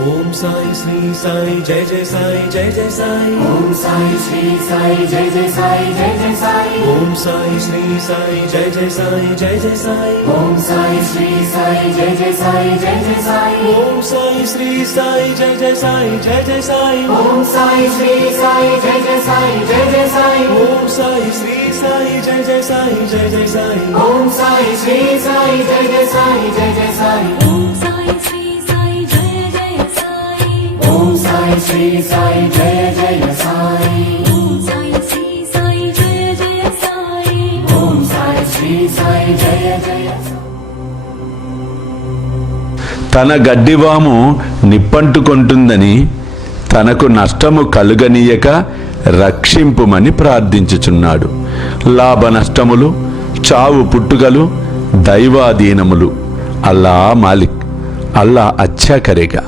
ओम साई श्री साई जय जय साई जय जय साई। ओम साई श्री साई जय जय साई जय जय साई। ओम साई श्री साई जय जय साई जय जय साई। ओम साई श्री साई जय जय साई जय जय साई। ओम साई श्री साई जय जय साई जय जय साई। ओम साई श्री साई जय जय साई जय जय साई। ओम साई श्री साई जय जय साई जय जय साई। ओम साई श्री साई जय जय साई जय जय साई। ओम साई श्री साई जय जय साई। ओम साई श्री साई जय जय साई। ओम साई श्री साई जय जय साई। ओम साई श्री साई जय जय साई। తన గడ్డివాము నిప్పంటుకొంటుందని తనకు నష్టము కలుగనీయక రక్షింపుమని ప్రార్థించుచున్నాడు. లాభ నష్టములు, చావు పుట్టుకలు దైవాధీనములు. అల్లా మాలిక్, అల్లా అచ్చా కరేగా.